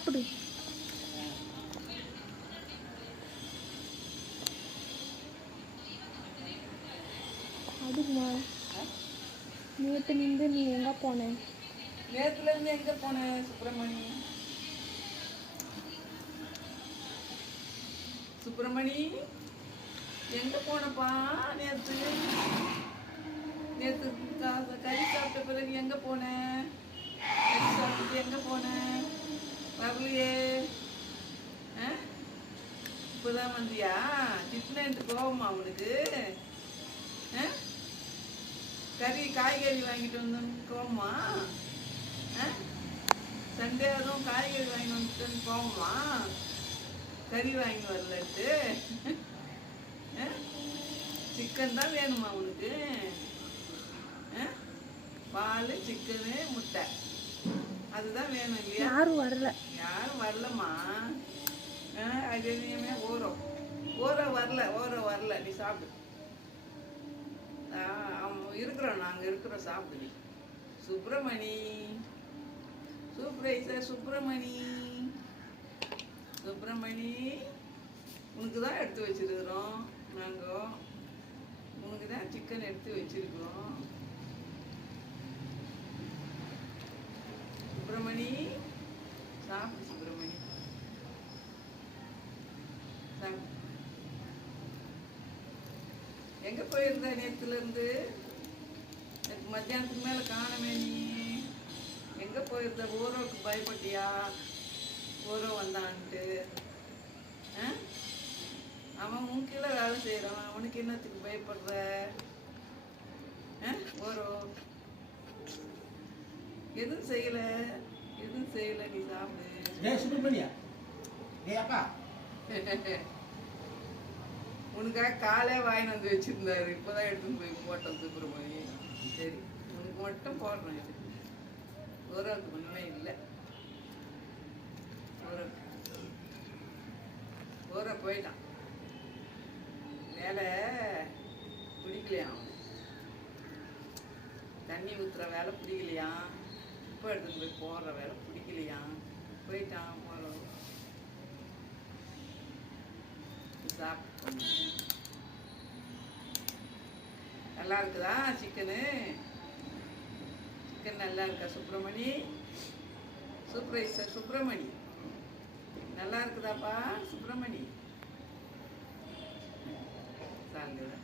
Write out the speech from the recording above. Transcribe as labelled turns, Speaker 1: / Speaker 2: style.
Speaker 1: சாப்பிடு. அதுமா நேற்று நின்று நீ எங்கே போனேன்
Speaker 2: நேற்றுல இருந்து எங்க போனேன் சுப்பிரமணி? சுப்பிரமணி எங்க போனப்பா நேற்று நேற்று கறி சாப்பிட்ட பிறகு எங்க போனேன் கறி சாப்பிட்டு எங்க போன வரலையே ஆ? இப்பதான் வந்தியா? திட்டினேன்ட்டு கோவமா அவனுக்கு? கறி காய்கறி வாங்கிட்டு வந்தோம் கோவமா? ஆ? சண்டே அதுவும் காய்கறி வாங்கி வந்துட்டேன்னு போவோமா கறி வாங்கி வரலட்டு சிக்கன் தான் வேணுமா ஆ? பால் சிக்கனு முட்டை. அதுதான் வேணும் இல்லையா?
Speaker 1: யாரும் வரல.
Speaker 2: யாரும் வரலம்மா. அது எதுவுமே ஓரம் ஓரம் வரல ஓரம் வரல. நீ சாப்பிடு. ஆ, அவன் இருக்கிறோம் நாங்கள் இருக்கிறோம். சாப்பிடு நீ. சுப்பிரமணி. சூப்பரைசர் சுப்பிரமணி. சுப்பிரமணி உனக்கு தான் எடுத்து வச்சிருக்கிறோம். நாங்கள் உனக்கு தான் சிக்கன் எடுத்து வச்சிருக்கிறோம். சுப்பிரமணி சாப்பிடு சுப்பிரமணி. சாப்பிடு எங்கே போயிருந்த நேத்துல எனக்கு மத்தியானத்துக்கு மேலே காணமே நீ. எங்கே போயிருந்த? ஓரோவுக்கு பயப்பட்டியா? ஓரோ வந்தான்ட்டு. ஆ? அவன் உன் கீழே வேலை செய்கிறான் அவனுக்கு என்னத்துக்கு பயப்படுற? ஆ? ஓரோ. எதுவும் செய்யலை. எதுவும் செய்யல. நீ சாப்பிடு.
Speaker 3: டேய் சுப்பிரமணியா. டேய் அப்பா.
Speaker 2: உனக்காக காலே வாங்கிட்டு வந்து வச்சிருந்தாரு. இப்போதான் எடுத்துன்னு போய் போட்டோம் சுப்பிரமணி சரி உனக்கு மட்டும் போடுறோம் இது. ஓரளவுக்கு ஒன்றுமே இல்லை. ஓர ஓர போயிட்டான். வேலை பிடிக்கலையா தண்ணி ஊற்றுற வேலை பிடிக்கலையா? இப்போ எடுத்துன்னு போய் போடுற வேலை பிடிக்கலையா? போயிட்டான் போகிறோம் சாப்பிட்டு நல்லா இருக்குதா சிக்கனு? சிக்கன் நல்லா இருக்கா சுப்பிரமணி? சூப்பரைசர் சுப்பிரமணி. நல்லா இருக்குதாப்பா சுப்பிரமணி? சாப்பிடுதா